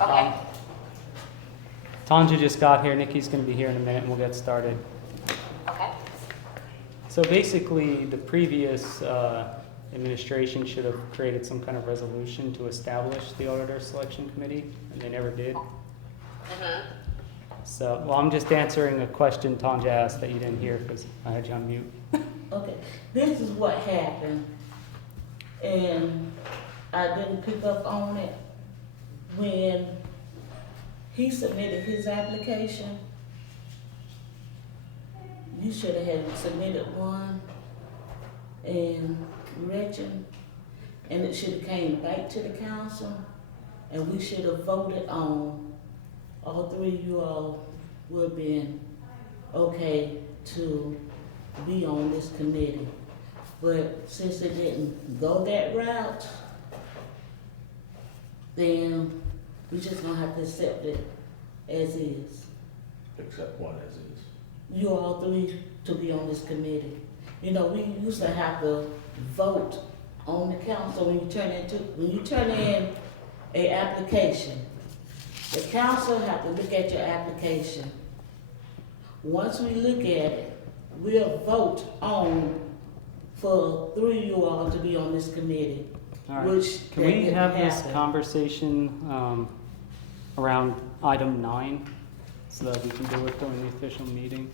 Okay. Tanja just got here. Nikki's going to be here in a minute, and we'll get started. Okay. So basically, the previous administration should have created some kind of resolution to establish the Auditor Selection Committee, and they never did. Mm-hmm. So, well, I'm just answering a question Tanja asked that you didn't hear because I had you on mute. Okay, this is what happened, and I didn't pick up on it. When he submitted his application, you should have had submitted one, and Gretchen, and it should have came back to the council, and we should have voted on, all three of you all would have been okay to be on this committee. But since it didn't go that route, then we just gonna have to accept it as is. Accept what as is. You all three to be on this committee. You know, we used to have to vote on the council when you turn in a application. The council have to look at your application. Once we look at it, we'll vote on for three of you all to be on this committee. All right. Which Can we didn't have this happen. conversation around item 9 so that we can do it during the official meeting?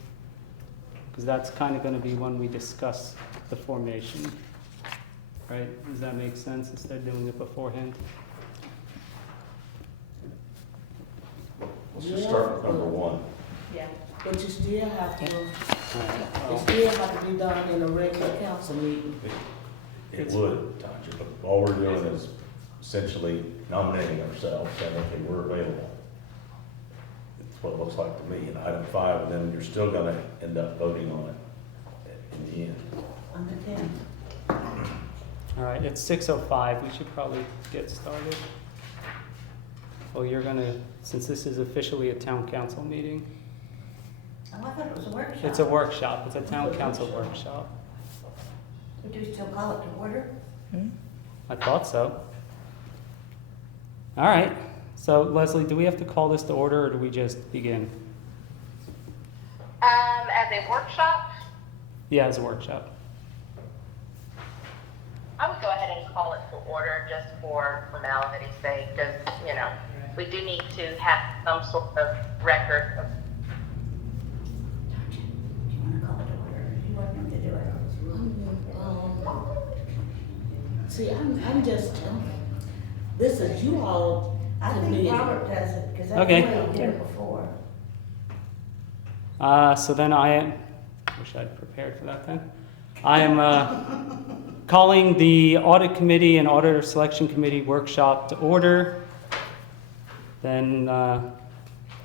Because that's kind of going to be when we discuss the formation, right? Does that make sense instead of doing it beforehand? Let's just start with number 1. Yeah, but you still have to, All right. it Well, still have to be done in a regular council meeting. It would, Tanja, but all we're doing is essentially nominating ourselves, saying, okay, we're available. It's what it looks like to me, in item 5, and then you're still gonna end up voting on it in the end. Understand? all right, it's 6:05. We should probably get started. Well, you're going to, since this is officially a town council meeting, Oh, I thought it was a workshop. it's a workshop. It's a town council workshop. Would you still call it to order? I thought so. All right. So Leslie, do we have to call this to order or do we just begin? As a workshop, Yeah, as a workshop. I would go ahead and call it to order just for formality's sake, because, you know, we do need to have some sort of record of. Do you want to call it to order? If you want him to do it. See, I'm just, this is you all I think committee. Robert does it, because that's Okay. the way he did it before. So then I wish I'd prepared for that then. I am calling the Audit Committee and Auditor Selection Committee workshop to order. Then I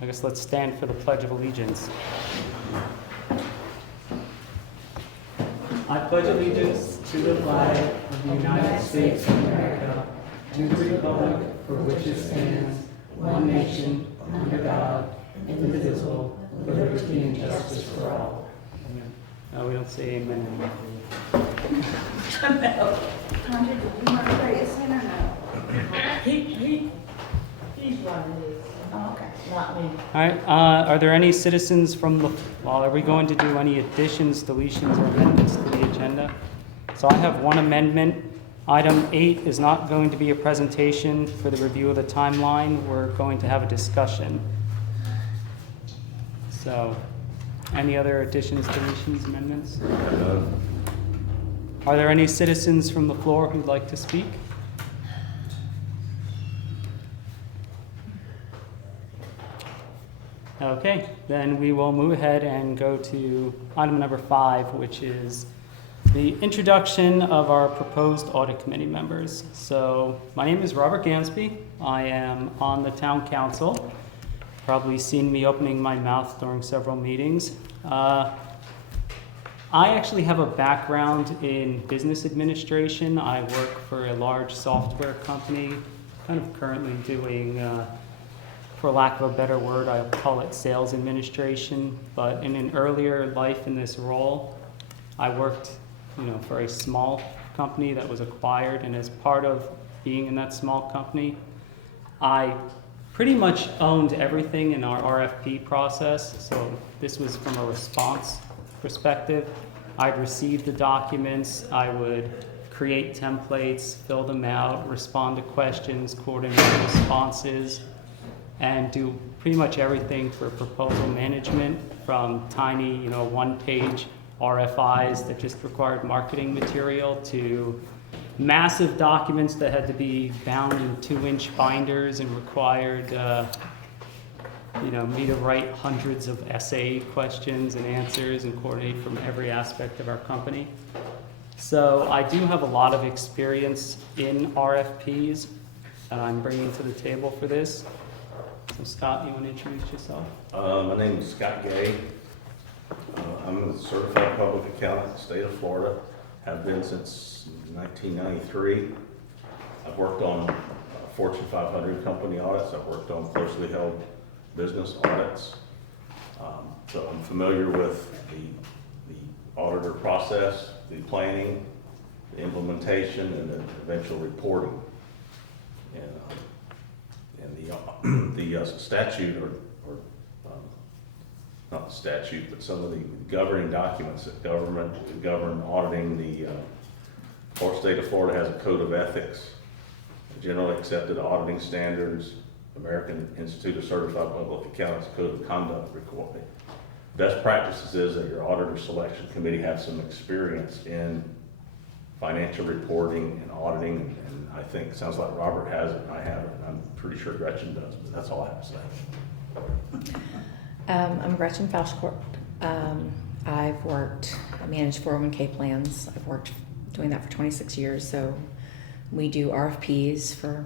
guess let's stand for the Pledge of Allegiance. I pledge allegiance to the flag of the United States of America, to the republic for which it stands, one nation, under God, indivisible, with liberty and justice for all. No, we don't say amen anymore. Tanja, do you want to pray us in or no? He's running this, Oh, okay. not me. All right, are there any citizens from the, well, are we going to do any additions, deletions, or amendments to the agenda? So I have one amendment. Item 8 is not going to be a presentation for the review of the timeline. We're going to have a discussion. So, any other additions, deletions, amendments? Are there any citizens from the floor who'd like to speak? Okay, then we will move ahead and go to item number 5, which is the introduction of our proposed audit committee members. So my name is Robert Gamsby. I am on the town council. Probably seen me opening my mouth during several meetings. I actually have a background in business administration. I work for a large software company, kind of currently doing, for lack of a better word, I'll call it sales administration. But in an earlier life in this role, I worked, for a small company that was acquired, and as part of being in that small company, I pretty much owned everything in our RFP process. So this was from a response perspective. I'd receive the documents, I would create templates, fill them out, respond to questions, coordinate responses, and do pretty much everything for proposal management, from tiny, one-page RFIs that just required marketing material to massive documents that had to be bound in 2-inch binders and required, me to write hundreds of essay questions and answers and coordinate from every aspect of our company. So I do have a lot of experience in RFPs that I'm bringing to the table for this. So Scott, you want to introduce yourself? My name is Scott Gay. I'm a certified public accountant in the state of Florida. Have been since 1993. I've worked on Fortune 500 company audits. I've worked on closely held business audits. So I'm familiar with the auditor process, the planning, the implementation, and the eventual reporting. And the statute, or not the statute, but some of the governing documents that govern auditing. The state of Florida has a code of ethics, generally accepted auditing standards, American Institute of Certified Public Accountants Code of Conduct requirement. Best practices is that your auditor selection committee have some experience in financial reporting and auditing, and I think, sounds like Robert has it, and I have it, and I'm pretty sure Gretchen does, but that's all I have to say. I'm Gretchen Fouchecourt. I manage 401k plans. I've worked doing that for 26 years, so we do RFPs for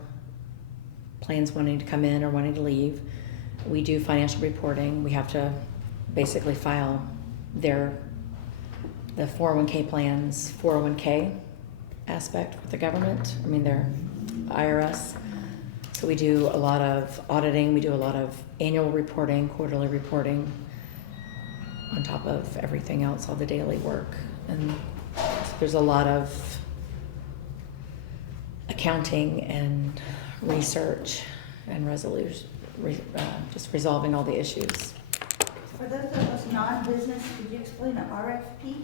plans wanting to come in or wanting to leave. We do financial reporting. We have to basically file the 401k plans, 401k aspect with the government. Their IRS. So we do a lot of auditing. We do a lot of annual reporting, quarterly reporting, on top of everything else, all the daily work. And so there's a lot of accounting and research and resolution, just resolving all the issues. For those of us non-business, could you explain an RFP?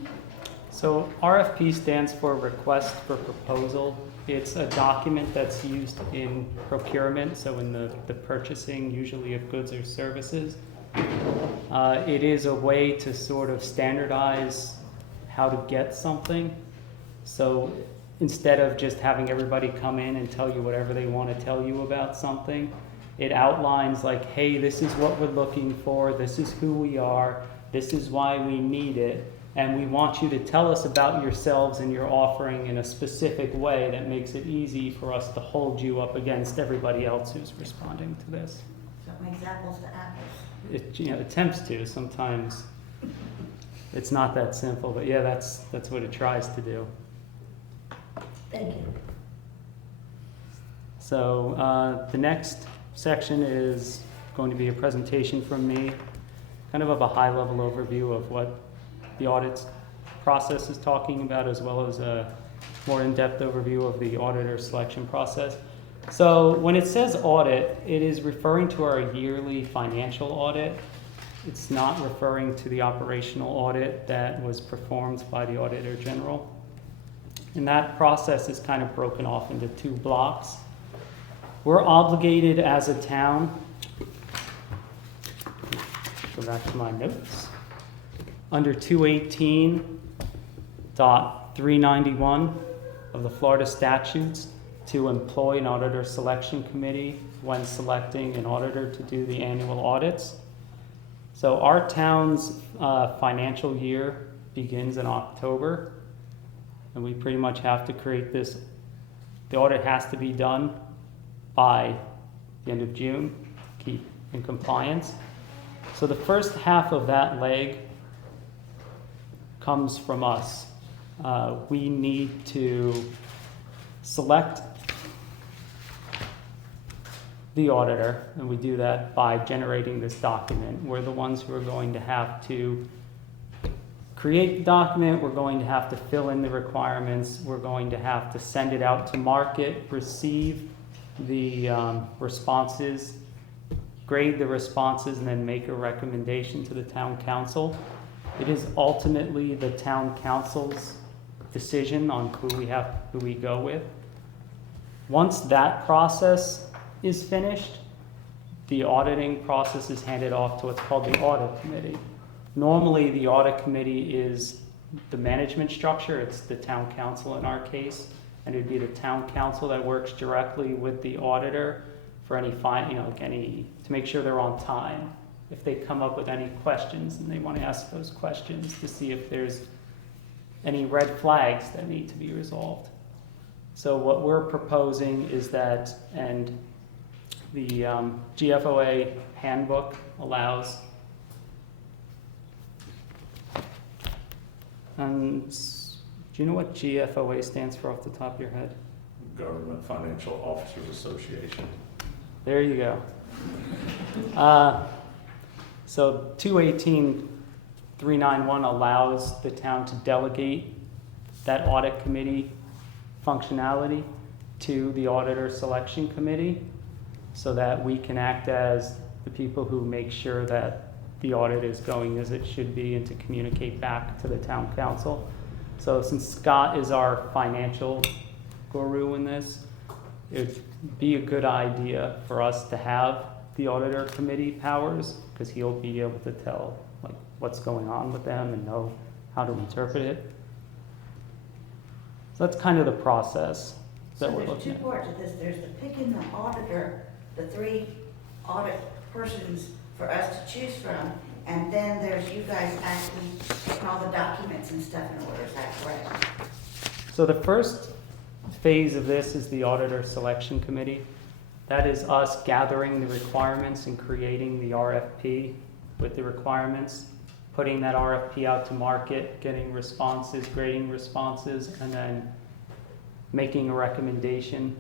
So RFP stands for Request for Proposal. It's a document that's used in procurement, so in the purchasing, usually of goods or services. It is a way to sort of standardize how to get something. So instead of just having everybody come in and tell you whatever they want to tell you about something, it outlines like, hey, this is what we're looking for, this is who we are, this is why we need it, and we want you to tell us about yourselves and your offering in a specific way that makes it easy for us to hold you up against everybody else who's responding to this. Some examples to apples. It attempts to. Sometimes it's not that simple, but yeah, that's what it tries to do. Thank you. So the next section is going to be a presentation from me, kind of a high-level overview of what the audit process is talking about, as well as a more in-depth overview of the auditor selection process. So when it says audit, it is referring to our yearly financial audit. It's not referring to the operational audit that was performed by the Auditor General. And that process is kind of broken off into two blocks. We're obligated as a town, go back to my notes, under 218.391 of the Florida statutes, to employ an auditor selection committee when selecting an auditor to do the annual audits. So our town's financial year begins in October, and we pretty much have to create this. The audit has to be done by the end of June, keep in compliance. So the first half of that leg comes from us. We need to select the auditor, and we do that by generating this document. We're the ones who are going to have to create the document, we're going to have to fill in the requirements, we're going to have to send it out to market, receive the responses, grade the responses, and then make a recommendation to the town council. It is ultimately the town council's decision on who we go with. Once that process is finished, the auditing process is handed off to what's called the audit committee. Normally, the audit committee is the management structure. It's the town council in our case, and it'd be the town council that works directly with the auditor for any to make sure they're on time. If they come up with any questions, and they want to ask those questions to see if there's any red flags that need to be resolved. So what we're proposing is that, and the GFOA handbook allows, do you know what GFOA stands for off the top of your head? Government Financial Officers Association. There you go. So 218.391 allows the town to delegate that audit committee functionality to the auditor selection committee so that we can act as the people who make sure that the audit is going as it should be and to communicate back to the town council. So since Scott is our financial guru in this, it'd be a good idea for us to have the auditor committee powers, because he'll be able to tell like what's going on with them and know how to interpret it. So that's kind of the process that we're So there's looking two at. parts of this. There's the picking the auditor, the 3 audit persons for us to choose from, and then there's you guys acting, getting all the documents and stuff in order. Is that correct? So the first phase of this is the auditor selection committee. That is us gathering the requirements and creating the RFP with the requirements, putting that RFP out to market, getting responses, grading responses, and then making a recommendation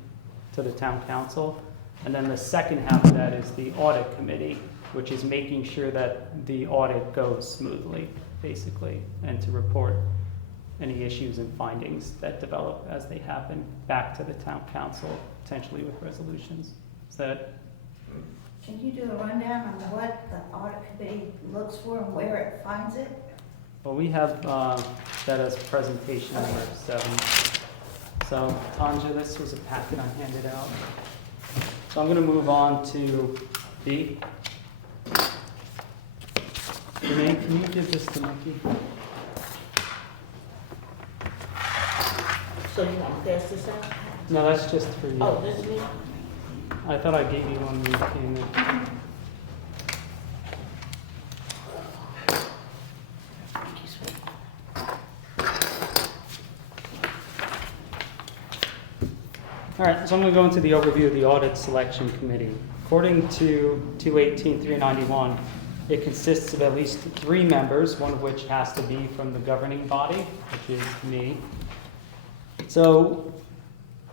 to the town council. And then the second half of that is the audit committee, which is making sure that the audit goes smoothly, basically, and to report any issues and findings that develop as they happen back to the town council, potentially with resolutions. Is that? Can you do a rundown on what the audit committee looks for and where it finds it? Well, we have that as presentation number 7. So, Tanja, this was a packet I handed out. So I'm going to move on to B. Renee, can you give this to Nikki? So you want to pass this out? No, that's just for you. Oh, this is me? I thought I gave you one when you came in. All right, so I'm going to go into the overview of the Audit Selection Committee. According to 218.391, it consists of at least 3 members, one of which has to be from the governing body, which is me. So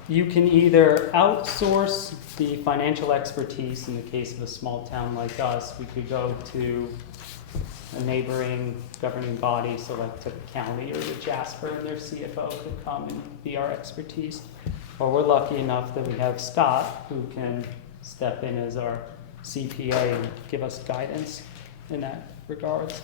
you can either outsource the financial expertise. In the case of a small town like us, we could go to a neighboring governing body, so like to the county or to Jasper, and their CFO could come and be our expertise. Or we're lucky enough that we have Scott, who can step in as our CPA and give us guidance in that regards.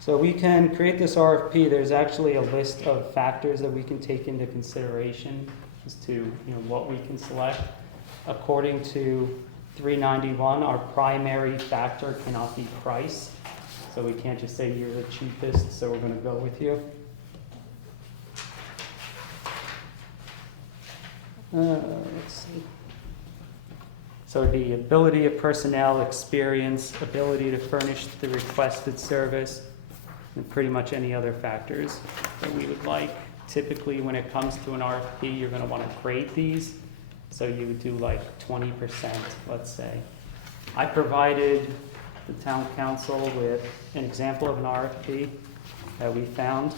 So we can create this RFP. There's actually a list of factors that we can take into consideration as to what we can select. According to 391, our primary factor cannot be price. So we can't just say you're the cheapest, so we're going to go with you. Let's see. So the ability of personnel, experience, ability to furnish the requested service, and pretty much any other factors that we would like. Typically, when it comes to an RFP, you're going to want to grade these. So you would do like 20%, let's say. I provided the town council with an example of an RFP that we found.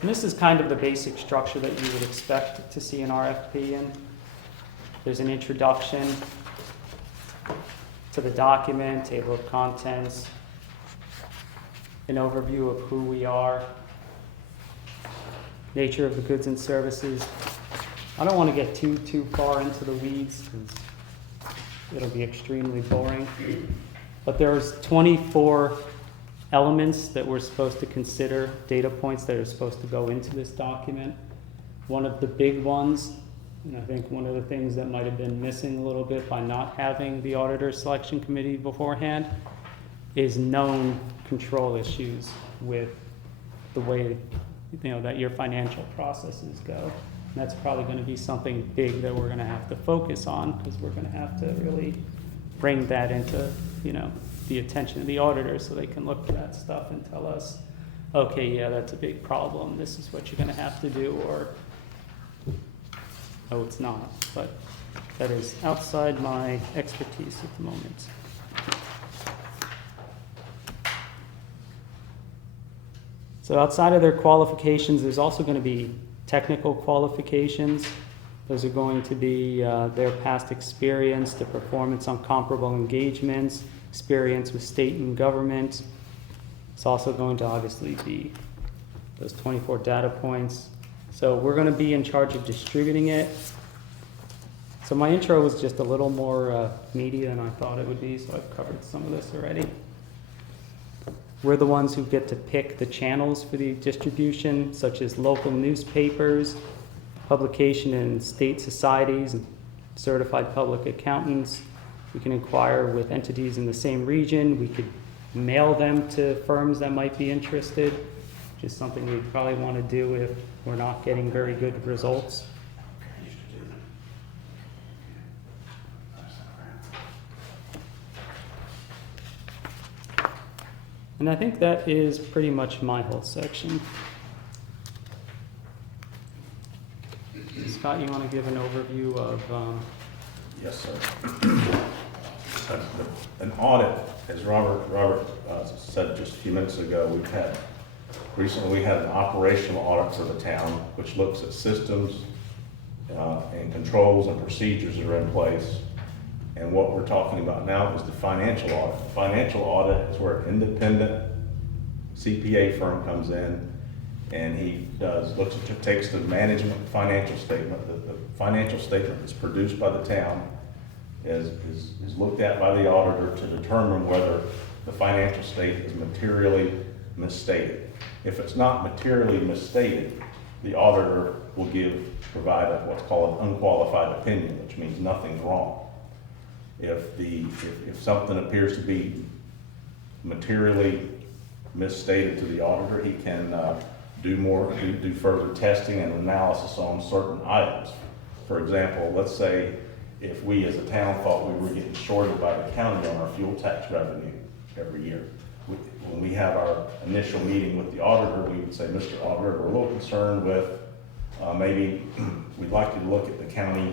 And this is kind of the basic structure that you would expect to see an RFP in. There's an introduction to the document, table of contents, an overview of who we are, nature of the goods and services. I don't want to get too far into the weeds because it'll be extremely boring. But there's 24 elements that we're supposed to consider, data points that are supposed to go into this document. One of the big ones, and I think one of the things that might have been missing a little bit by not having the auditor selection committee beforehand, is known control issues with the way that your financial processes go. And that's probably going to be something big that we're going to have to focus on, because we're going to have to really bring that into the attention of the auditor, so they can look at that stuff and tell us, okay, yeah, that's a big problem, this is what you're going to have to do, or no, it's not. But that is outside my expertise at the moment. So outside of their qualifications, there's also going to be technical qualifications. Those are going to be their past experience, their performance on comparable engagements, experience with state and government. It's also going to obviously be those 24 data points. So we're going to be in charge of distributing it. So my intro was just a little more meaty than I thought it would be, so I've covered some of this already. We're the ones who get to pick the channels for the distribution, such as local newspapers, publication in state societies, and certified public accountants. We can inquire with entities in the same region. We could mail them to firms that might be interested, which is something we probably want to do if we're not getting very good results. And I think that is pretty much my whole section. Scott, you want to give an overview of... Yes, sir. An audit, as Robert said just a few minutes ago, recently we had an operational audit for the town, which looks at systems and controls and procedures that are in place. And what we're talking about now is the financial audit. The financial audit is where an independent CPA firm comes in, and he takes the management financial statement. The financial statement that's produced by the town is looked at by the auditor to determine whether the financial state is materially misstated. If it's not materially misstated, the auditor will provide what's called an unqualified opinion, which means nothing's wrong. If something appears to be materially misstated to the auditor, he can do further testing and analysis on certain items. For example, let's say if we as a town thought we were getting shorted by the county on our fuel tax revenue every year. When we have our initial meeting with the auditor, we would say, Mr. Auditor, we're a little concerned with maybe we'd like you to look at the county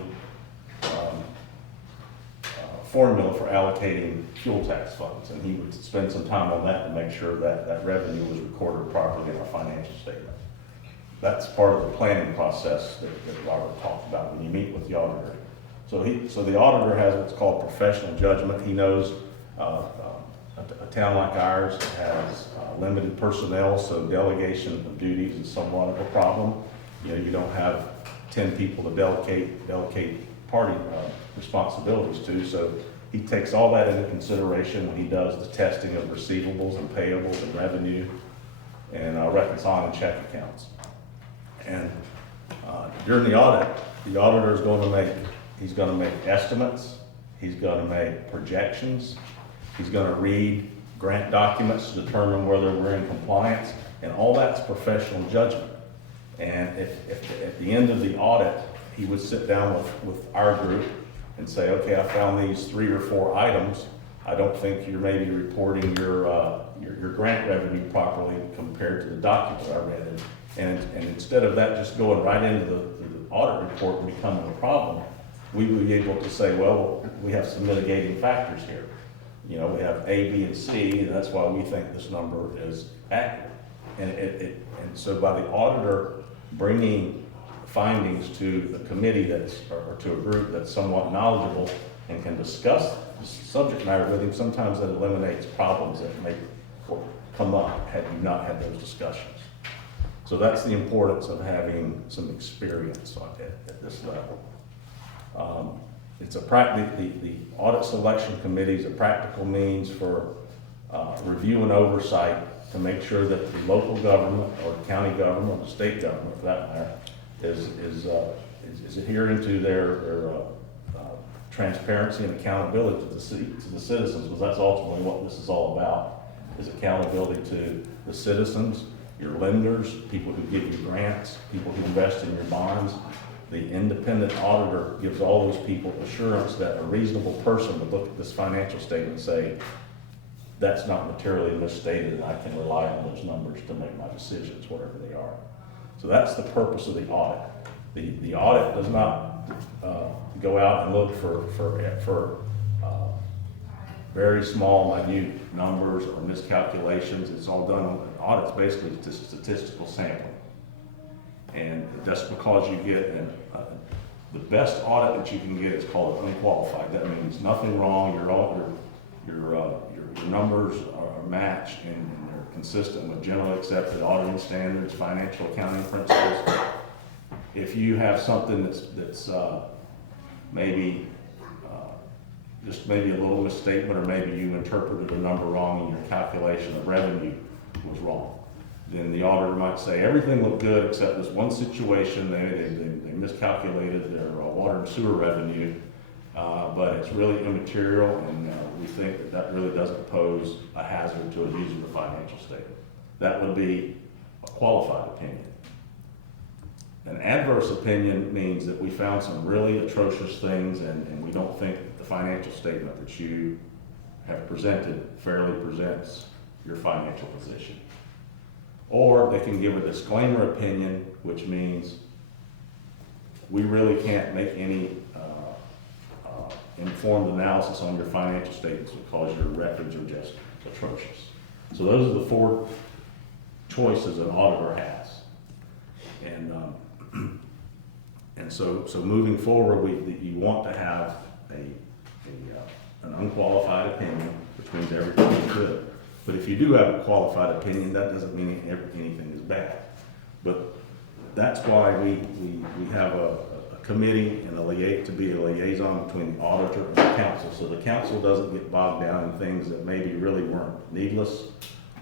formula for allocating fuel tax funds, and he would spend some time on that to make sure that that revenue was recorded properly in our financial statement. That's part of the planning process that Robert talked about when you meet with the auditor. So the auditor has what's called professional judgment. He knows a town like ours has limited personnel, so delegation of duties is somewhat of a problem. You don't have 10 people to delegate party responsibilities to, so he takes all that into consideration when he does the testing of receivables and payables and revenue and reconciling check accounts. And during the audit, the auditor is going to make estimates, he's going to make projections, he's going to read grant documents to determine whether we're in compliance, and all that's professional judgment. And if at the end of the audit, he would sit down with our group and say, okay, I found these 3 or 4 items. I don't think you're maybe reporting your grant revenue properly compared to the document I read. And instead of that just going right into the audit report and becoming a problem, we would be able to say, well, we have some mitigating factors here. We have A, B, and C, and that's why we think this number is accurate. And so by the auditor bringing findings to the committee or to a group that's somewhat knowledgeable and can discuss the subject matter with him, sometimes that eliminates problems that may come up had you not had those discussions. So that's the importance of having some experience at this level. It's the audit selection committee is a practical means for review and oversight to make sure that the local government or the county government or the state government, for that matter, is adhering to their transparency and accountability to the citizens, because that's ultimately what this is all about, is accountability to the citizens, your lenders, people who give you grants, people who invest in your bonds. The independent auditor gives all those people assurance that a reasonable person would look at this financial statement and say, that's not materially misstated, and I can rely on those numbers to make my decisions, whatever they are. So that's the purpose of the audit. The audit does not go out and look for very small, minute numbers or miscalculations. It's all done. Audit's basically just statistical sampling, and that's because you get the best audit that you can get is called unqualified. That means nothing wrong. Your numbers are matched and they're consistent with generally accepted auditing standards, financial accounting principles. If you have something that's maybe just maybe a little misstatement, or maybe you interpreted a number wrong and your calculation of revenue was wrong, then the auditor might say everything looked good except this one situation. They miscalculated their water and sewer revenue, but it's really immaterial, and we think that really doesn't pose a hazard to a user of the financial statement. That would be a qualified opinion. An adverse opinion means that we found some really atrocious things, and we don't think that the financial statement that you have presented fairly presents your financial position. Or they can give a disclaimer opinion, which means we really can't make any informed analysis on your financial statements because your records are just atrocious. So those are the four choices an auditor has. And so moving forward, you want to have an unqualified opinion, which means everything is good. But if you do have a qualified opinion, that doesn't mean anything is bad. But that's why we have a committee and to be a liaison between the auditor and the council, so the council doesn't get bogged down in things that maybe really weren't needless.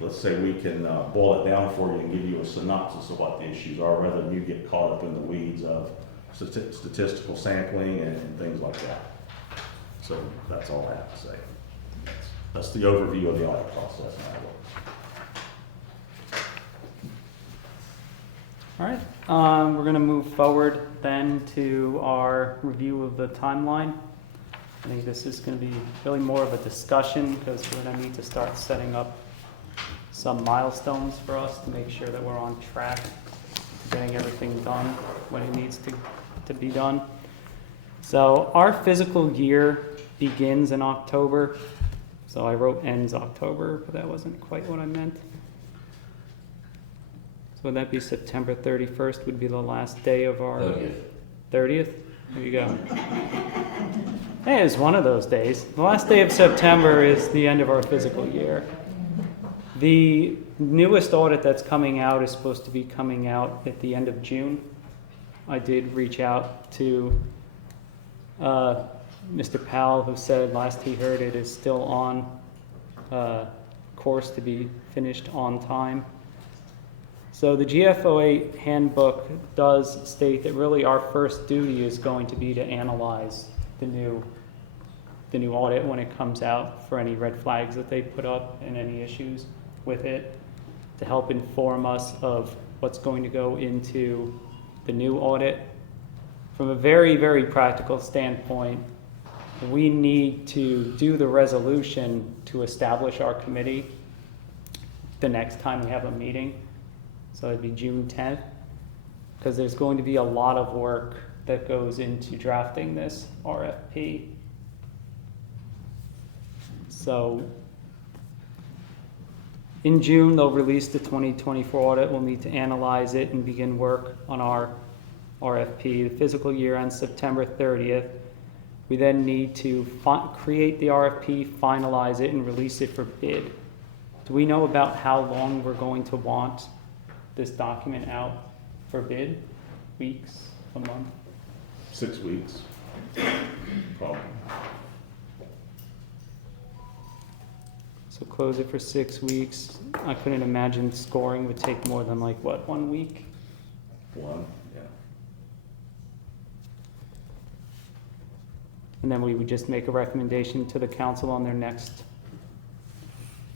Let's say we can boil it down for you and give you a synopsis of what the issues are, rather than you get caught up in the weeds of statistical sampling and things like that. So that's all I have to say. That's the overview of the audit process. All right, we're going to move forward then to our review of the timeline. I think this is going to be really more of a discussion, because we're going to need to start setting up some milestones for us to make sure that we're on track to getting everything done when it needs to be done. So our fiscal year begins in October. So I wrote ends October, but that wasn't quite what I meant. So would that be September 31st would be the last day of our 30th? There you go. Hey, it's one of those days. The last day of September is the end of our fiscal year. The newest audit that's coming out is supposed to be coming out at the end of June. I did reach out to Mr. Powell, who said last he heard it is still on course to be finished on time. So the GFOA handbook does state that really our first duty is going to be to analyze the new audit when it comes out for any red flags that they put up and any issues with it, to help inform us of what's going to go into the new audit. From a very, very practical standpoint, we need to do the resolution to establish our committee the next time we have a meeting. So it'd be June 10th, because there's going to be a lot of work that goes into drafting this RFP. So in June, they'll release the 2024 audit. We'll need to analyze it and begin work on our RFP. The fiscal year ends September 30th. We then need to create the RFP, finalize it, and release it for bid. Do we know about how long we're going to want this document out for bid? Weeks, a month? 6 weeks, probably. So close it for 6 weeks. I couldn't imagine scoring would take more than like, what, 1 week? One, yeah. And then we would just make a recommendation to the council on their next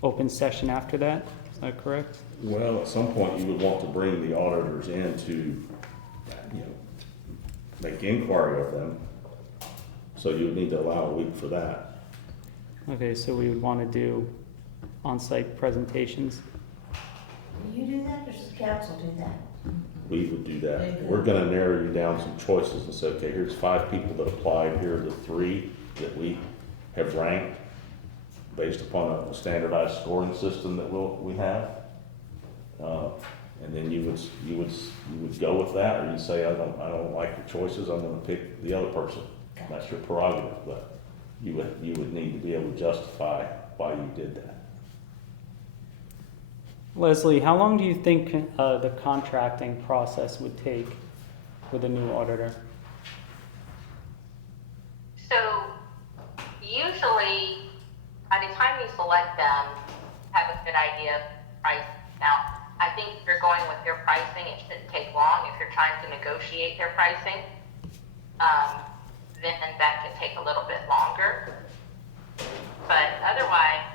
open session after that? Is that correct? Well, at some point, you would want to bring the auditors in to, you know, make inquiry of them. So you would need to allow a week for that. Okay, so we would want to do on-site presentations. Do you do that, or does the council do that? We would do that. We're gonna narrow you down some choices and say, okay, here's 5 people that applied, here are the 3 that we have ranked based upon a standardized scoring system that we have. And then you would go with that, or you'd say, I don't like your choices, I'm gonna pick the other person. That's your prerogative, but you would need to be able to justify why you did that. Leslie, how long do you think the contracting process would take with a new auditor? So usually, by the time you select them, have a good idea of price. Now, I think if you're going with their pricing, it shouldn't take long. If you're trying to negotiate their pricing, then that could take a little bit longer. But otherwise,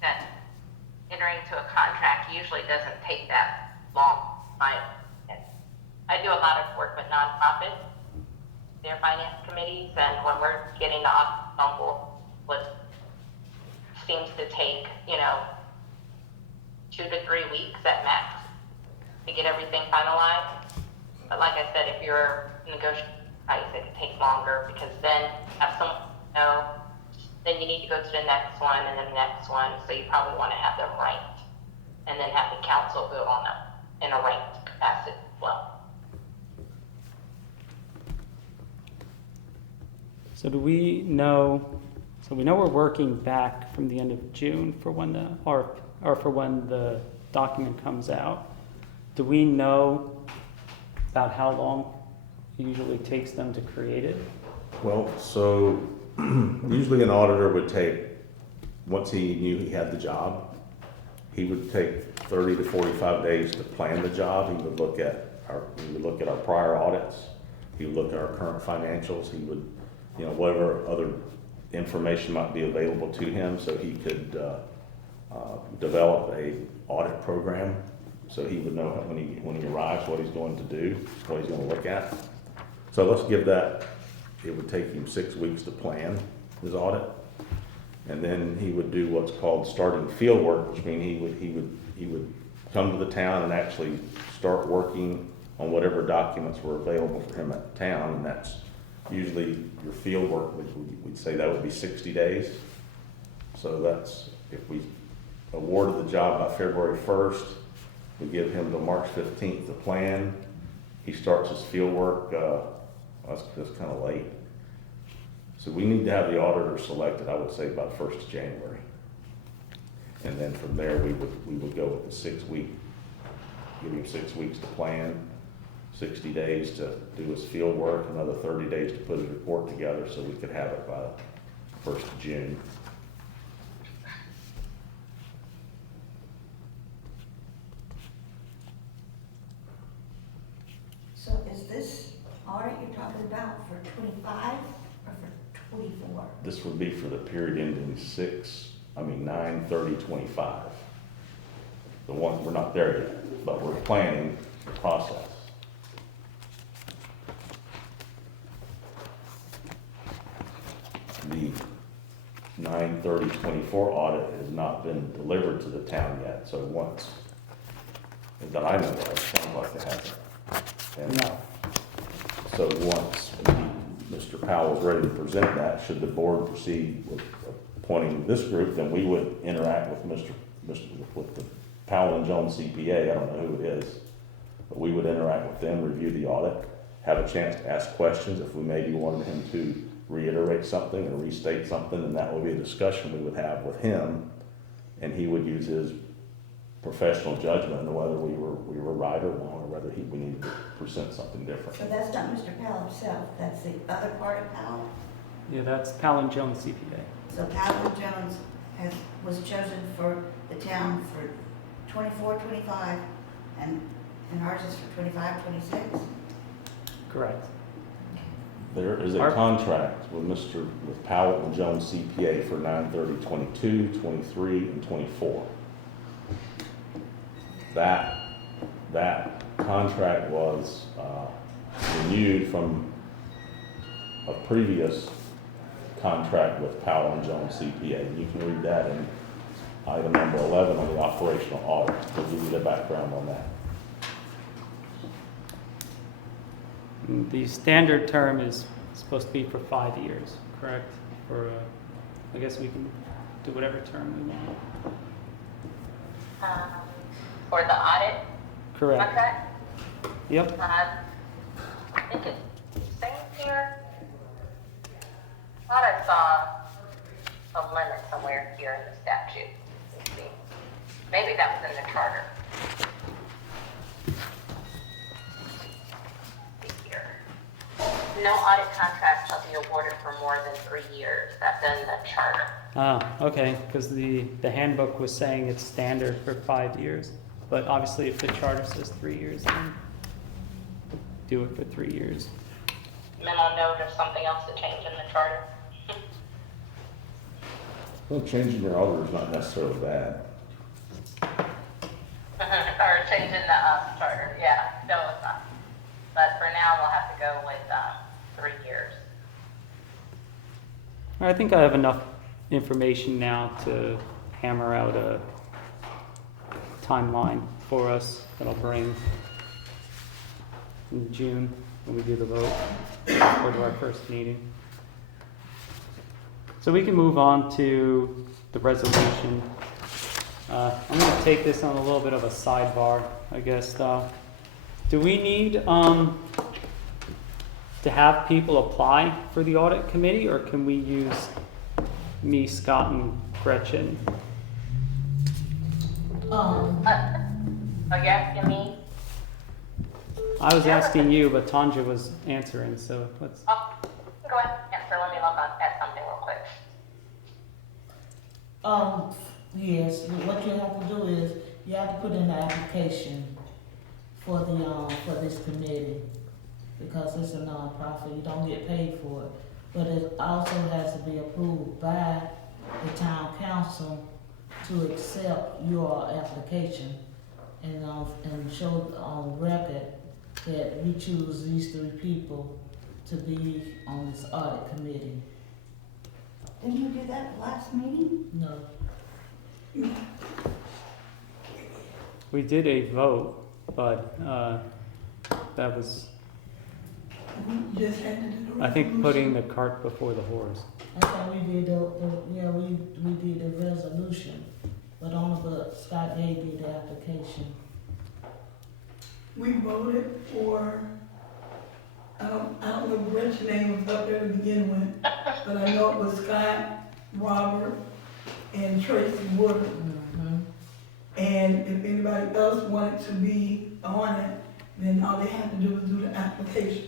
that entering into a contract usually doesn't take that long time. I do a lot of work with nonprofits, their finance committees, and when we're getting the ensemble, what seems to take, 2 to 3 weeks at max to get everything finalized. But like I said, if you're negotiating price, it could take longer, because then have someone know, then you need to go to the next one and then the next one, so you probably want to have them ranked, and then have the council vote on them in a ranked capacity as well. So we know we're working back from the end of June for when the document comes out. Do we know about how long it usually takes them to create it? Well, so usually an auditor would take, once he knew he had the job, he would take 30 to 45 days to plan the job. He would look at our prior audits. He would look at our current financials. He would, whatever other information might be available to him, so he could develop a audit program, so he would know when he arrives what he's going to do, what he's going to look at. So let's give that. It would take him 6 weeks to plan his audit, and then he would do what's called starting field work, which means he would come to the town and actually start working on whatever documents were available for him at the town, and that's usually your field work, which we'd say that would be 60 days. So that's, if we awarded the job by February 1st, we give him till March 15th to plan. He starts his field work, that's kind of late. So we need to have the auditor selected, I would say, by the 1st of January. And then from there, we would go with the 6 week, give him 6 weeks to plan, 60 days to do his field work, another 30 days to put his report together, so we could have it by the 1st of June. So is this audit you're talking about for 25 or for 24? This would be for the period ending 9/30/25. The one, we're not there yet, but we're planning the process. The 9/30/24 audit has not been delivered to the town yet, so once, that I know of, it sounds like it hasn't. And No. so once Mr. Powell is ready to present that, should the board proceed with appointing this group, then we would interact with with the Powell and Jones CPA, I don't know who it is, but we would interact with them, review the audit, have a chance to ask questions if we maybe wanted him to reiterate something or restate something, and that would be a discussion we would have with him. and he would use his professional judgment on whether we were right or wrong, or whether we needed to present something different. So that's not Mr. Powell himself, that's the other part of Powell? Yeah, that's Powell and Jones CPA. So Powell Jones was chosen for the town for 24, 25, and ours is for 25, 26? Correct. There is a Our- contract with Powell and Jones CPA for 9/30/22, 23, and 24. That contract was renewed from a previous contract with Powell and Jones CPA. You can read that in item number 11 on the operational audit. We'll give you the background on that. The standard term is supposed to be for 5 years, correct? For, I guess we can do whatever term we want. For the audit Correct. contract, Yep. I think it's same here. Thought I saw a limit somewhere here in the statute. Let's see. Maybe that was in the charter. Let's see here. No audit contract shall be awarded for more than 3 years. That's in the charter. Ah, okay, because the handbook was saying it's standard for 5 years. But obviously if the charter says 3 years, then do it for 3 years. Memo note of something else to change in the charter. Well, changing your auditor is not necessarily bad. Or changing the charter, yeah, no, it's not. But for now, we'll have to go with 3 years. I think I have enough information now to hammer out a timeline for us that I'll bring in June when we do the vote or to our first meeting. So we can move on to the resolution. I'm going to take this on a little bit of a sidebar, I guess. Do we need to have people apply for the audit committee, or can we use me, Scott, and Gretchen? Oh, you're asking me? I was asking you, but Tanja was answering, so let's. Oh, go ahead, answer, let me look at something real quick. Yes, what you have to do is, you have to put in the application for this committee, because it's a nonprofit, you don't get paid for it. But it also has to be approved by the town council to accept your application and show on record that we choose these 3 people to be on this audit committee. Didn't you do that last meeting? No. We did a vote, but that was, Just had to do the I think, resolution. putting the cart before the horse. I thought we did we did the resolution, but Scott gave me the application. We voted for, I don't know if Gretchen's name was up there to begin with, but I know it was Scott, Robert, and Tracy Wood. Mm-hmm. And if anybody else wanted to be on it, then all they had to do was do the application.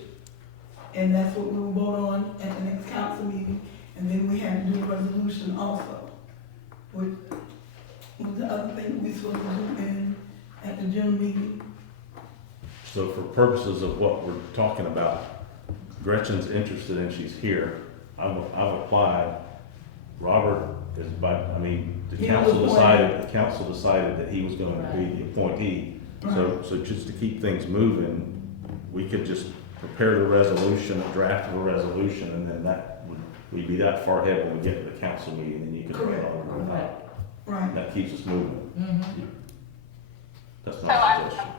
And that's what we will vote on at the next council meeting, and then we had to do a resolution also. Which was the other thing we supposed to do at the June meeting. So for purposes of what we're talking about, Gretchen's interested and she's here. I've applied. Robert is the He council was decided that he was going to be the appointee. So just to keep things moving, we could just prepare the resolution, a draft of a resolution, and then we'd be that far ahead when we get to the council meeting, and you can vote on it. Right. Right. That keeps us moving. Mm-hmm. That's So my suggestion.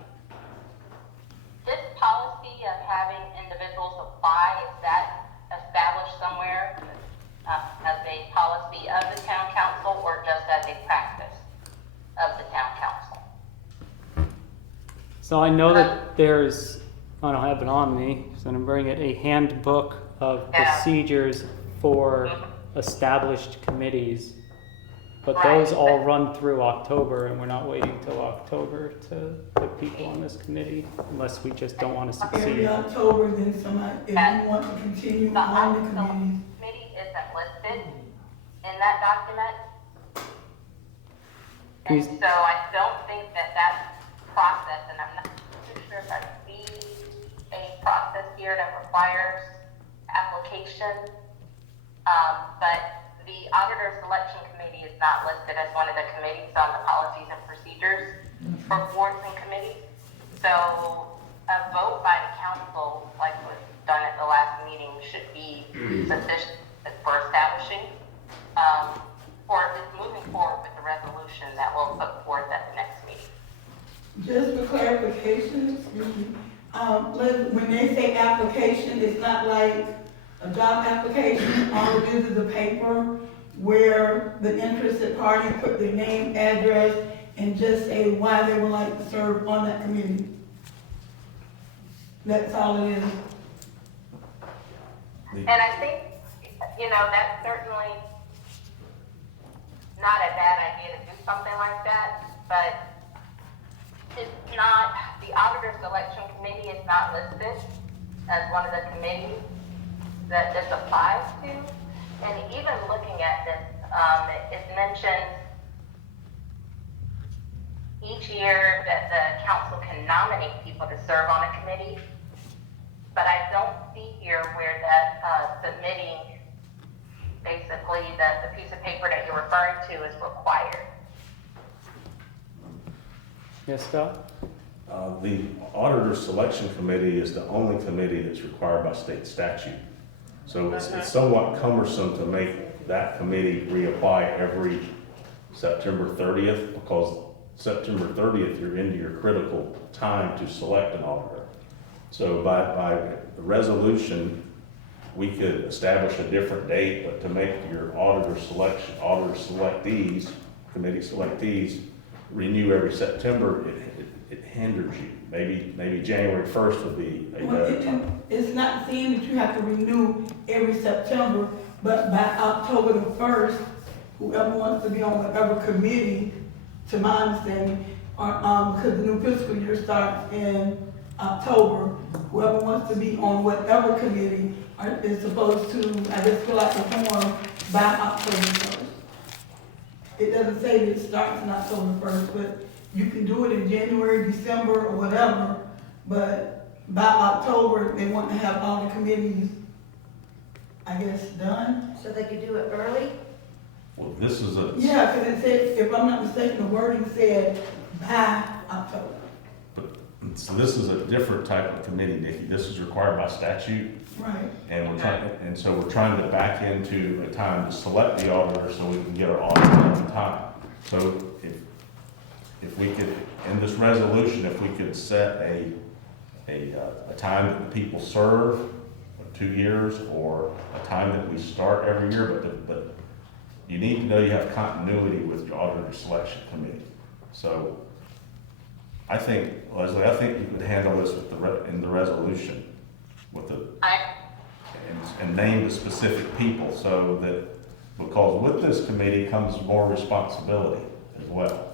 This policy of having individuals apply, is that established somewhere as a policy of the town council or just as a practice of the town council? So I know that there's, I don't have it on me, so I'm gonna bring it, a handbook of Yeah. procedures for established committees. But those all run through October, and we're not waiting till October to put people on this committee unless we just don't want to Every succeed. October, then somebody, if you want to continue The on the audit committees, committee isn't listed in that document. And Who's- so I don't think that process, and I'm not too sure if I see a process here that requires application. But the auditor selection committee is not listed as one of the committees on the policies and procedures for boards and committees. So a vote by the council, like was done at the last meeting, should be sufficient for establishing, or just moving forward with the resolution that we'll put forth at the next meeting. just for clarification, excuse me, when they say application, it's not like a job application, all it is a paper where the interested party put their name, address, and just say why they would like to serve on that committee. That's all it is. And I think, that's certainly not a bad idea to do something like that, but it's not, the auditor selection committee is not listed as one of the committees that this applies to. And even looking at this, it mentions each year that the council can nominate people to serve on a committee. But I don't see here where that submitting, basically, the piece of paper that you're referring to is required. Yes, Scott? The auditor selection committee is the only committee that's required by state statute. So it's somewhat cumbersome to make that committee reapply every September 30th, because September 30th, you're into your critical time to select an auditor. So by resolution, we could establish a different date, but to make your auditor selectees, committee selectees, renew every September, it hinders you. Maybe January 1st would be a Well, better time. it's not saying that you have to renew every September, but by October the 1st, whoever wants to be on whatever committee, to my understanding, because the new fiscal year starts in October, whoever wants to be on whatever committee is supposed to, I guess, fill out the form by October 1st. It doesn't say that it starts in October 1st, but you can do it in January, December, or whatever, but by October, they want to have all the committees, I guess, done. So they could do it early? Well, this is a. Yeah, because it said, if I'm not mistaken, the wording said by October. So this is a different type of committee, Nikki. This is required by statute, Right. and we're trying to back into a time to select the auditor so we can get our audit done in time. So if we could, in this resolution, if we could set a time that the people serve, 2 years, or a time that we start every year, but you need to know you have continuity with your auditor selection committee. So I think, Leslie, you could handle this with in the resolution, with and name the specific people, so that, because with this committee comes more responsibility as well.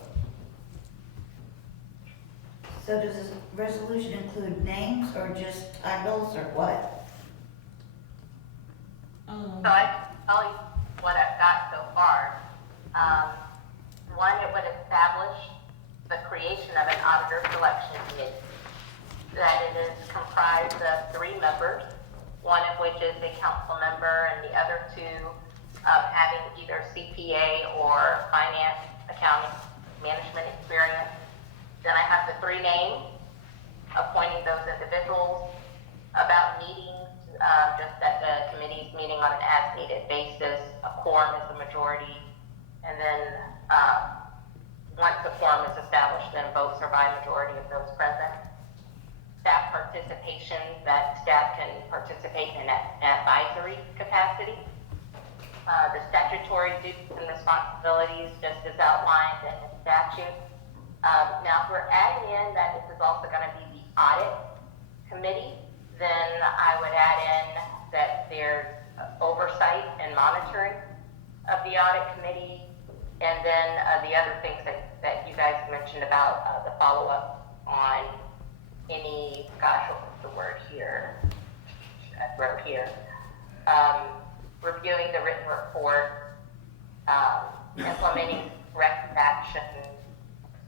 So does this resolution include names or just titles or what? So I can tell you what I've got so far. One, it would establish the creation of an auditor selection committee. That it is comprised of 3 members, one of which is a council member, and the other 2 having either CPA or finance, accounting, management experience. Then I have the 3 names, appointing those individuals, about meetings, just that the committee's meeting on an as-needed basis, a quorum is the majority, and then once the quorum is established, then votes are by majority of those present. Staff participation, that staff can participate in an advisory capacity. The statutory duties and responsibilities, just as outlined in the statute. Now, if we're adding in that this is also going to be the audit committee, then I would add in that there's oversight and monitoring of the audit committee, And then the other things that you guys mentioned about the follow-up on any, gosh, what was the word here? I wrote here. Reviewing the written report, implementing corrective action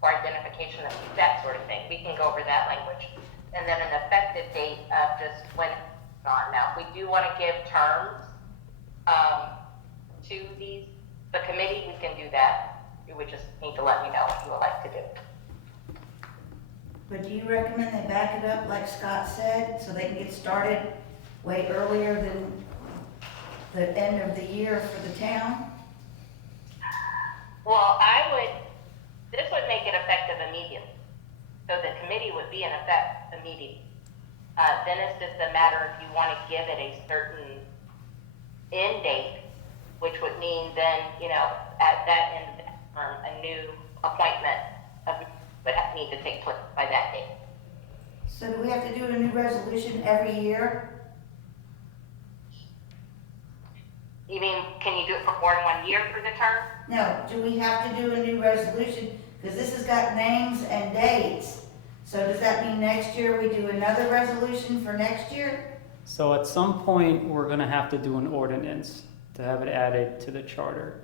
or identification of that sort of thing. We can go over that language. And then an effective date of just when it's on. Now, if we do want to give terms to the committee, we can do that. You would just need to let me know what you would like to do. But do you recommend they back it up like Scott said, so they can get started way earlier than the end of the year for the town? Well, this would make it effective immediately. So the committee would be in effect immediately. Then it's just a matter if you want to give it a certain end date, which would mean then, at that end of the term, a new appointment would need to take place by that date. So do we have to do a new resolution every year? You mean, can you do it for more than 1 year for the term? No, do we have to do a new resolution? Because this has got names and dates. So does that mean next year we do another resolution for next year? So at some point, we're gonna have to do an ordinance to have it added to the charter.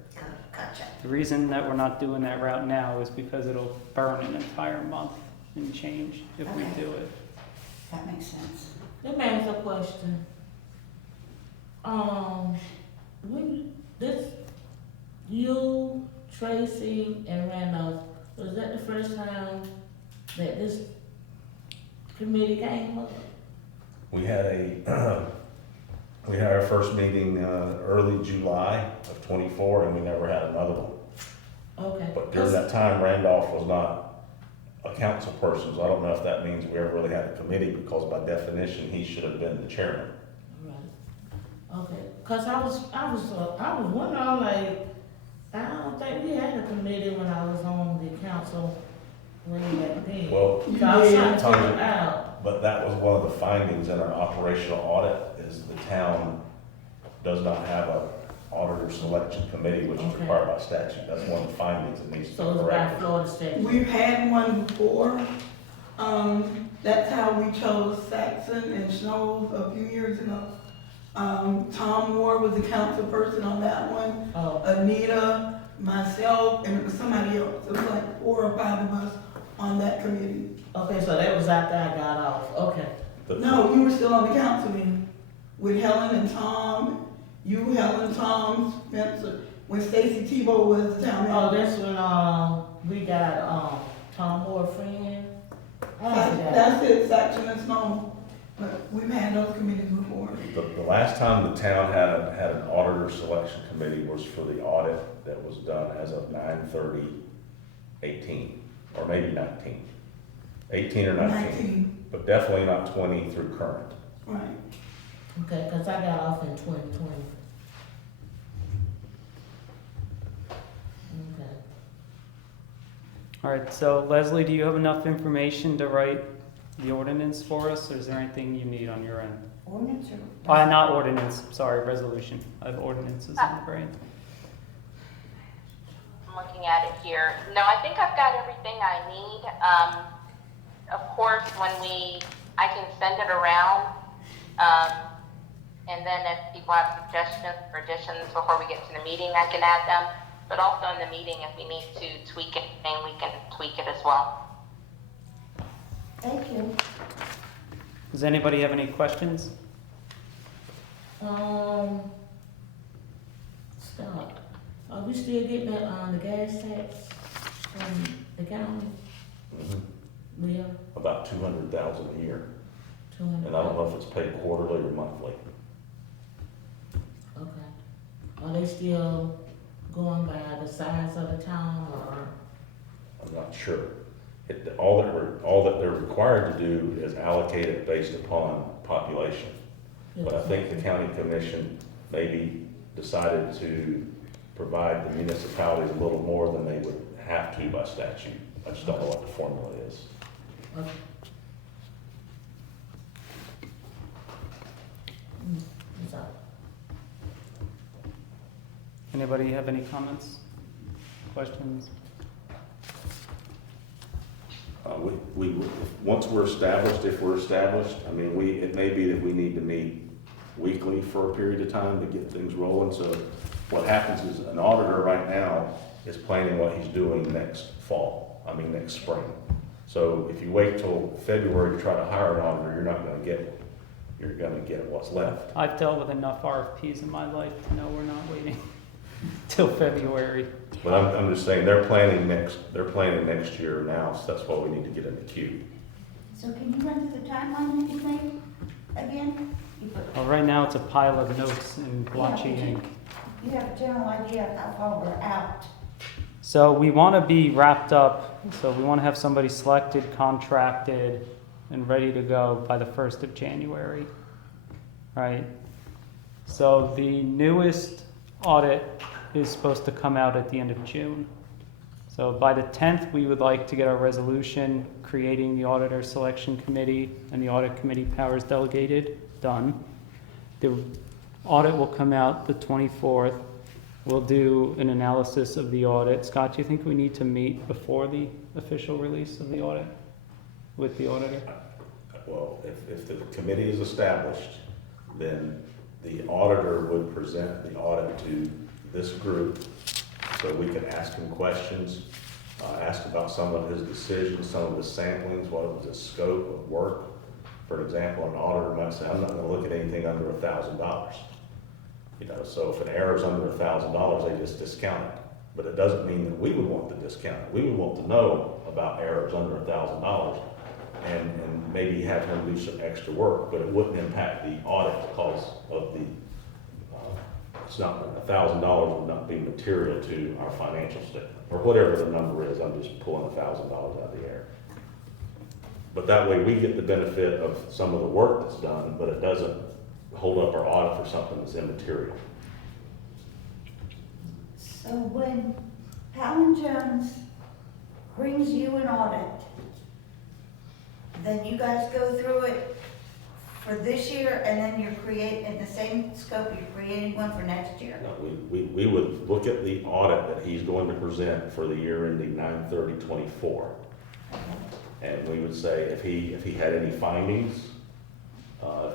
Gotcha. The reason that we're not doing that route now is because it'll burn an entire month and change if we Okay. do it. That makes sense. Let me ask a question. You, Tracy, and Randolph, was that the first time that this committee came up? We had our first meeting, early July of '24, and we never had another one. Okay. But during that time, Randolph was not a council person, so I don't know if that means we ever really had a committee, because by definition, he should have been the chairman. Right. Okay, cause I was wondering, like, I don't think we had a committee when I was on the council way back then. Well, So I was trying to Tanya, figure out. but that was one of the findings in our operational audit, is the town does not have a auditor selection committee, which is Okay. required by statute. That's one of the findings that needs to So be it's by corrected. Florida State. We've had one before. That's how we chose Saxon and Snow a few years ago. Tom Moore was the council person on that one. Oh, Anita, myself, and it was somebody else. It was like 4 or 5 of us on that committee. okay, so that was after I got off, okay. The- No, you were still on the council meeting with Helen and Tom, you, Helen, Tom, Spencer, when Stacy Tebow was the town Oh, manager. that's when, we got, Tom Moore friend. That's it, Saxon and Snow. But we've had those committees before. The last time the town had an auditor selection committee was for the audit that was done as of 9/30/18, or maybe 19. 18 or 19, 19, but definitely not 20 through current. right. Okay, cause I got off in 2020. Okay. All right, so Leslie, do you have enough information to write the ordinance for us, or is there anything you need on your end? Ordinance or? Not ordinance, sorry, resolution. I have ordinances in the brain. I'm looking at it here. No, I think I've got everything I need. Of course, I can send it around. And then if people have suggestions or additions before we get to the meeting, I can add them. But also in the meeting, if we need to tweak it, then we can tweak it as well. Thank you. Does anybody have any questions? Stop. Are we still getting the gas tax from the county? We are About 200,000 a year, 200. and I don't know if it's paid quarterly or monthly. Okay. Are they still going by the size of the town or? I'm not sure. All that they're required to do is allocate it based upon population. But I think the county commission maybe decided to provide the municipalities a little more than they would have to by statute. I just don't know what the formula is. Okay. That's all. Anybody have any comments? questions? Once we're established, if we're established, I mean, it may be that we need to meet weekly for a period of time to get things rolling. So what happens is an auditor right now is planning what he's doing next spring. So if you wait till February to try to hire an auditor, you're gonna get what's left. I've dealt with enough RFPs in my life to know we're not waiting till February. But I'm just saying, they're planning next year now, so that's why we need to get in the queue. So can you run through the timeline, anything, again? Well, right now, it's a pile of notes in blotchy ink. You have a general idea of how far we're out. So we want to be wrapped up, so we want to have somebody selected, contracted, and ready to go by the 1st of January, right? So the newest audit is supposed to come out at the end of June. So by the 10th, we would like to get our resolution creating the auditor selection committee and the audit committee powers delegated done. The audit will come out the 24th. We'll do an analysis of the audit. Scott, do you think we need to meet before the official release of the audit with the auditor? Well, if the committee is established, then the auditor would present the audit to this group so we can ask him questions, ask about some of his decisions, some of his samplings, what was his scope of work. For example, an auditor might say, I'm not gonna look at anything under $1,000. So if an error is under $1,000, they just discount it. But it doesn't mean that we would want to discount it. We would want to know about errors under $1,000 and maybe have him do some extra work, but it wouldn't impact the audit because of it's not, $1,000 would not be material to our financial statement, or whatever the number is. I'm just pulling $1,000 out of the air. But that way we get the benefit of some of the work that's done, but it doesn't hold up our audit for something that's immaterial. So when Powell & Jones brings you an audit, then you guys go through it for this year, and then you're creating, in the same scope, you're creating one for next year? No, we would look at the audit that he's going to present for the year ending 9/30/24. And we would say if he had any findings,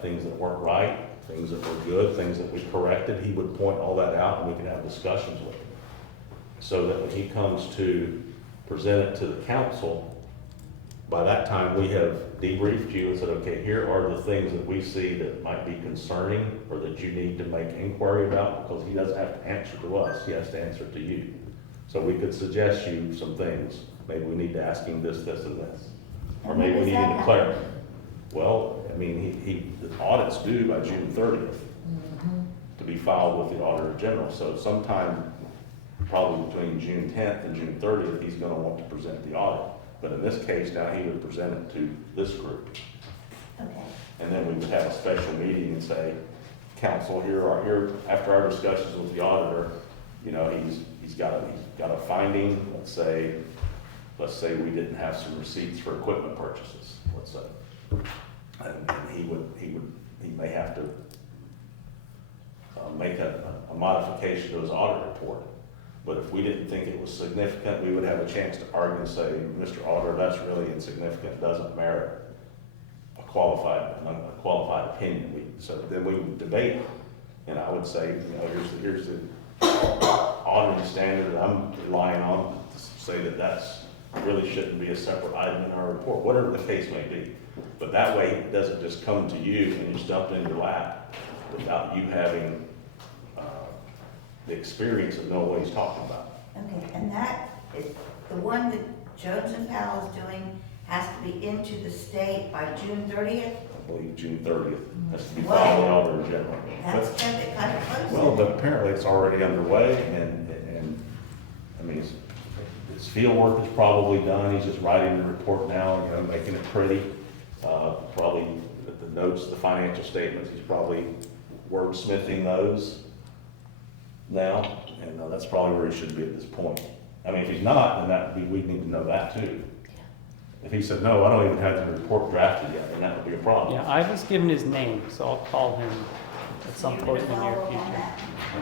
things that weren't right, things that were good, things that we corrected, he would point all that out and we could have discussions with him. So that when he comes to present it to the council, by that time we have debriefed you and said, okay, here are the things that we see that might be concerning or that you need to make inquiry about, because he doesn't have to answer to us, he has to answer to you. So we could suggest you some things. Maybe we need to ask him this, this, and this. Or maybe we need to declare. Well, I mean, the audit's due by June 30th to be filed with the Auditor General. So sometime probably between June 10th and June 30th, he's gonna want to present the audit. But in this case, now he would present it to this group. Okay. And then we would have a special meeting and say, council, here, after our discussions with the auditor, he's got a finding, let's say we didn't have some receipts for equipment purchases, let's say. And he may have to make a modification to his audit report. But if we didn't think it was significant, we would have a chance to argue and say, Mr. Auditor, that's really insignificant, doesn't merit a qualified opinion. So then we would debate, and I would say, here's the auditing standard that I'm relying on to say that's really shouldn't be a separate item in our report, whatever the case may be. But that way, it doesn't just come to you and you dump it in your lap without you having the experience of knowing what he's talking about. Okay, and that is, the one that Jones and Powell is doing has to be into the state by June 30th? I believe June 30th has to be filed with the Auditor General. That's kind of close. Well, but apparently it's already underway, and I mean, his field work is probably done. He's just writing the report now, making it pretty. Probably the notes, the financial statements, he's probably wordsmithing those now, and that's probably where he should be at this point. I mean, if he's not, then we need to know that too. If he said, no, I don't even have the report drafted yet, then that would be a problem. Yeah, I was given his name, so I'll call him at So some you're point in gonna the near follow up on future. that?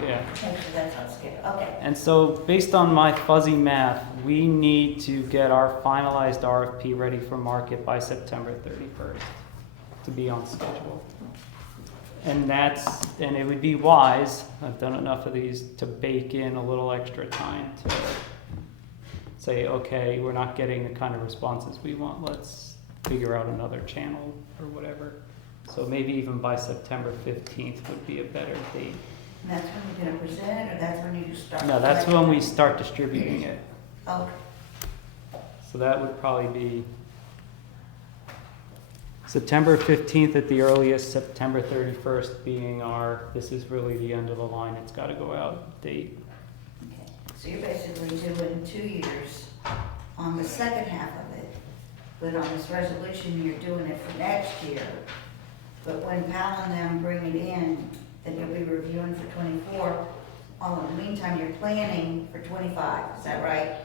Yeah. Okay, so that's on schedule, okay. And so, based on my fuzzy math, we need to get our finalized RFP ready for market by September 31st to be on schedule. And it would be wise, I've done enough of these, to bake in a little extra time to say, okay, we're not getting the kind of responses we want, let's figure out another channel or whatever. So maybe even by September 15th would be a better date. And that's when you're gonna present it, or that's when you just start? No, that's when we start distributing it. Okay, So that would probably be September 15th at the earliest, September 31st being this is really the end of the line, it's got to go out date. okay. So you're basically doing 2 years on the second half of it, but on this resolution, you're doing it for next year. But when Pal and them bring it in, then you'll be reviewing for 24. All in the meantime, you're planning for 25, is that right?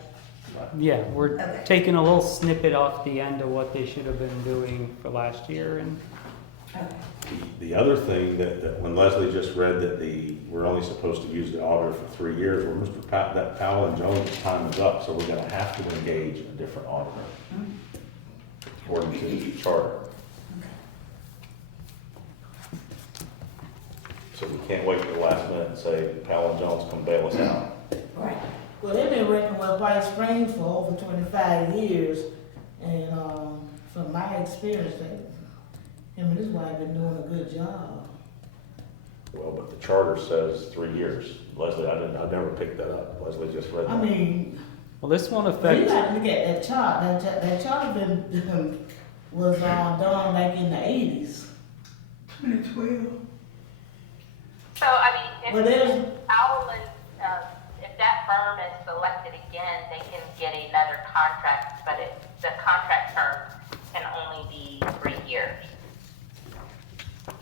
Yeah, we're Okay. taking a little snippet off the end of what they should have been doing for last year, and Okay. The other thing that when Leslie just read that we're only supposed to use the auditor for 3 years, well, that Powell and Jones' time is up, so we're gonna have to engage a different auditor, Mhm. according to the charter. So we can't wait till the last minute and say, Powell and Jones come bail us out. Right. Well, they've been working with White Springs for over 25 years, and from my experience, him and his wife been doing a good job. Well, but the charter says 3 years. Leslie, I never picked that up. Leslie just read that. I mean, well, this won't you affect. gotta look at that chart. That chart was done back in the 80s. 2012. So, I mean, Well, there's, Powell and, if that firm is selected again, they can get another contract, but the contract term can only be 3 years.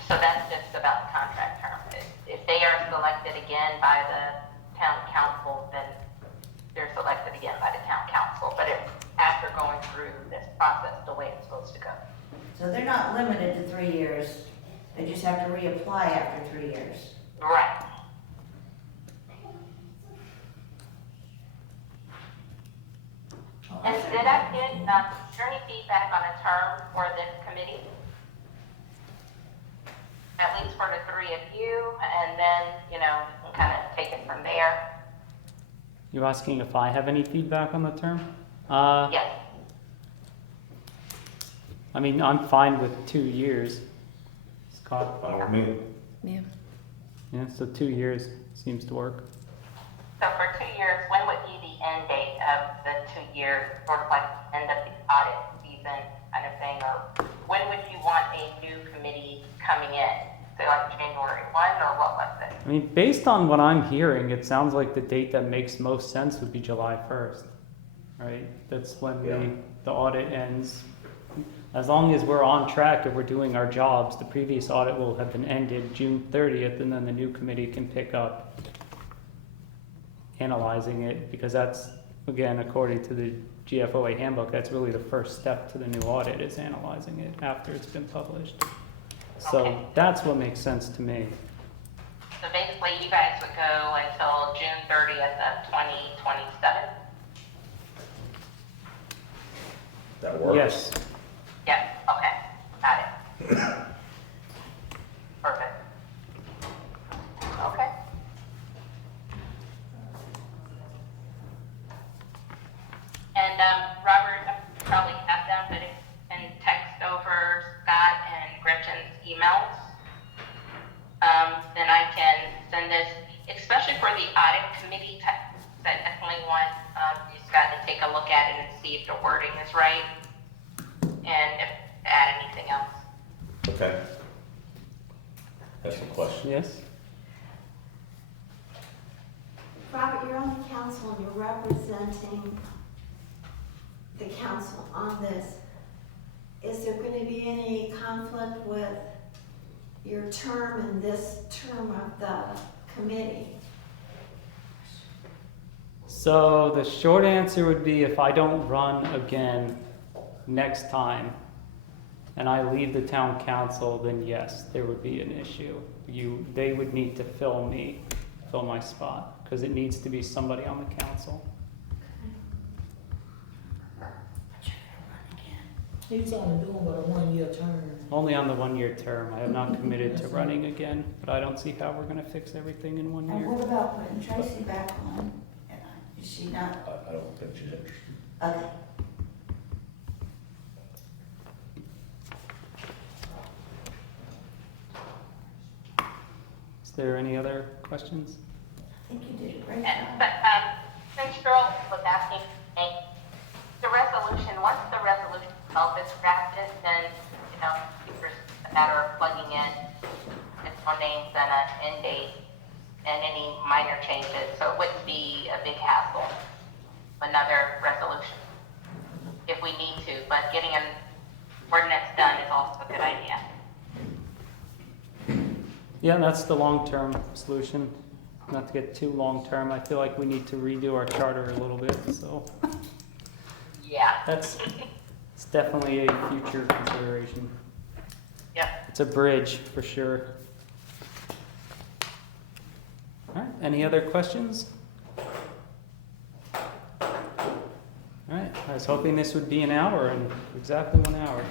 So that's just about the contract term. If they are selected again by the town council, then they're selected again by the town council. But after going through this process the way it's supposed to go. So they're not limited to 3 years, they just have to reapply after 3 years. Right. And did I get, is there any feedback on a term for this committee? At least for the 3 of you, and then, you know, we can kind of take it from there. You're asking if I have any feedback on the term? Yes. I mean, I'm fine with 2 years. Scott? I don't mean, Yeah. Yeah, so 2 years seems to work. So for 2 years, when would be the end date of the 2 years, sort of like end of the audit season kind of thing? Or when would you want a new committee coming in? Say like January 1, or what was it? I mean, based on what I'm hearing, it sounds like the date that makes most sense would be July 1st, right? That's when Yeah. the audit ends. As long as we're on track and we're doing our jobs, the previous audit will have been ended June 30th, and then the new committee can pick up analyzing it, because that's, again, according to the GFOA handbook, that's really the first step to the new audit, is analyzing it after it's been published. So Okay. that's what makes sense to me. So basically, you guys would go until June 30th of 2027? that works. Yes. Yes, okay, got it. Perfect. Okay. And, Robert, I probably have them, but if you can text over Scott and Gretchen's emails, then I can send this, especially for the audit committee, I definitely want, you Scott to take a look at it and see if the wording is right, and if add anything else. Okay. That's the question. Yes? Robert, you're on the council and you're representing the council on this. Is there going to be any conflict with your term and this term of the committee? So the short answer would be, if I don't run again next time, and I leave the town council, then yes, there would be an issue. They would need to fill my spot, because it needs to be somebody on the council. He's only doing what a 1-year term. Only on the 1-year term. I have not committed to running again, but I don't see how we're gonna fix everything in 1 And year. what about putting Tracy back on? Is she not? I don't think she's interested. Okay. Is there any other questions? I think you did a great And, job. but, since Cheryl was asking, the resolution, once the resolution itself is drafted, then, you know, it's just a matter of plugging in its own names and an end date and any minor changes, so it wouldn't be a big hassle. Another resolution, if we need to, but getting an ordinance done is also a good idea. Yeah, that's the long-term solution. Not to get too long-term, I feel like we need to redo our charter a little bit, so Yeah. it's definitely a future consideration. Yep. It's a bridge for sure. All right, any other questions? All right, I was hoping this would be an hour, and exactly 1 hour.